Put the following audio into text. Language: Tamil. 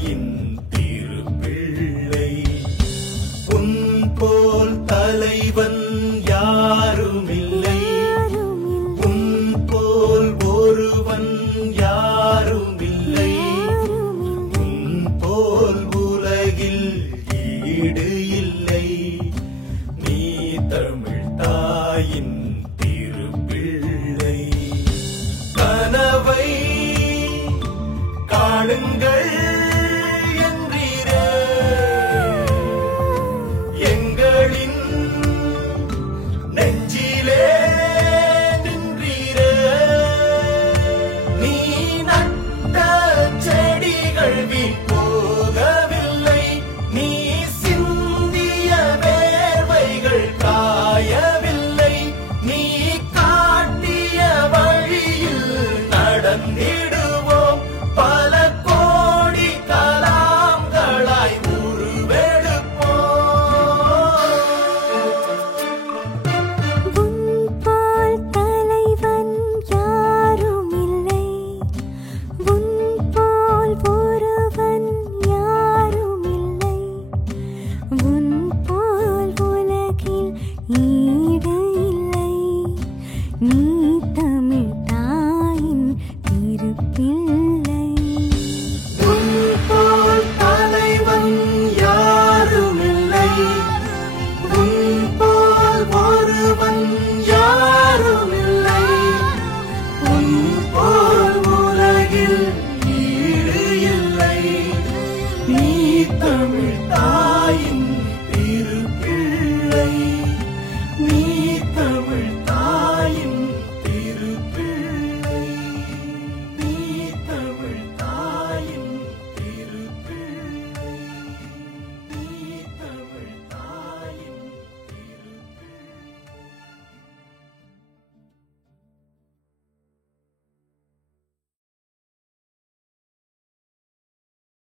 தாயின் திருப்பிள்ளை. உன் போல் தலைவன் யாருமில்லை, உன் போல் ஒருவன் யாருமில்லை, உன் போல் உலகில் ஈடு இல்லை. நீ தமிழ் தாயின் திருப்பிள்ளை. கனவை காணுங்கள் என்றீரே, எங்களின் நெஞ்சிலே நின்றீரே. நீ நட்ட செடிகள் வீண் போகவில்லை, நீ சிந்திய வேர்வைகள் காயவில்லை. நீ காட்டிய வழியில் நடந்திடுவோம், பல கோடி கலாம்களாய் உருவெடுப்போம். உன் போல் தலைவன் யாருமில்லை, உன் போல் ஒருவன் யாருமில்லை, உன் போல் உலகில் ஈடு இல்லை. நீ தமிழ் தாயின் திருப்பிள்ளை. உன் போல் தலைவன் யாருமில்லை, உன் போல் ஒருவன் யாருமில்லை, உன் போல் உலகில் ஈடு இல்லை. நீ தமிழ் தாயின் திருப்பிள்ளை, நீ தமிழ்